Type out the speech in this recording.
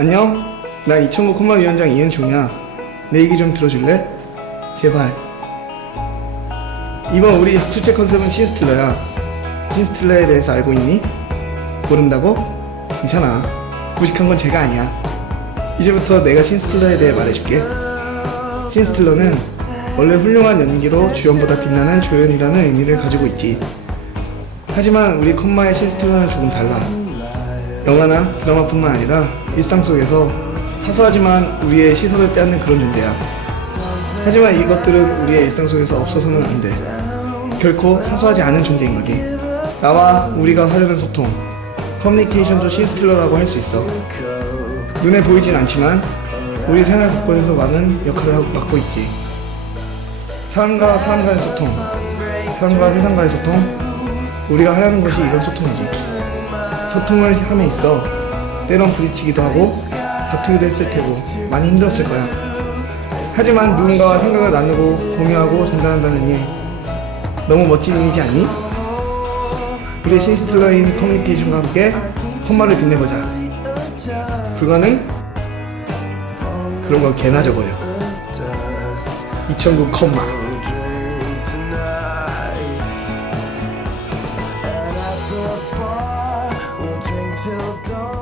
안녕. 난2009 콤마 위원장 이은종이야. 내 얘기 좀 들어줄래? 제발. 이번 우리 출제 컨셉은 신스틸러야. 신스틸러에 대해서 알고 있니? 모른다고? 괜찮아. 무식한 건 제가 아니야. 이제부터 내가 신스틸러에 대해 말해줄게. 신스틸러는 원래 훌륭한 연기로 주연보다 빛나는 조연이라는 의미를 가지고 있지. 하지만 우리 컴마의 신스틸러는 조금 달라. 영화나 드라마뿐만 아니라 일상 속에서 사소하지만 우리의 시선을 빼앗는 그런 존재야. 하지만 이것들은 우리의 일상 속에서 없어서는 안 돼. 결코 사소하지 않은 존재인 거지. 나와 우리가 하려는 소통, 커뮤니케이션도 신스틸러라고 할 수 있어. 눈에 보이진 않지만 우리 생활 곳곳에서 많은 역할을 맡고 있지. 사람과 사람 간의 소통, 사람과 세상과의 소통, 우리가 하려는 것이 이런 소통이지. 소통을 함에 있어 때론 부딪히기도 하고 다투기도 했을 테고 많이 힘들었을 거야. 하지만 누군가와 생각을 나누고 공유하고 전달한다는 일 너무 멋진 일이지 않니? 우리 신스틸러인 커뮤니케이션과 함께 컴마를 빛내보자. 불가능? 그런 건 개나 져버려. 2009 컴마. till dawn.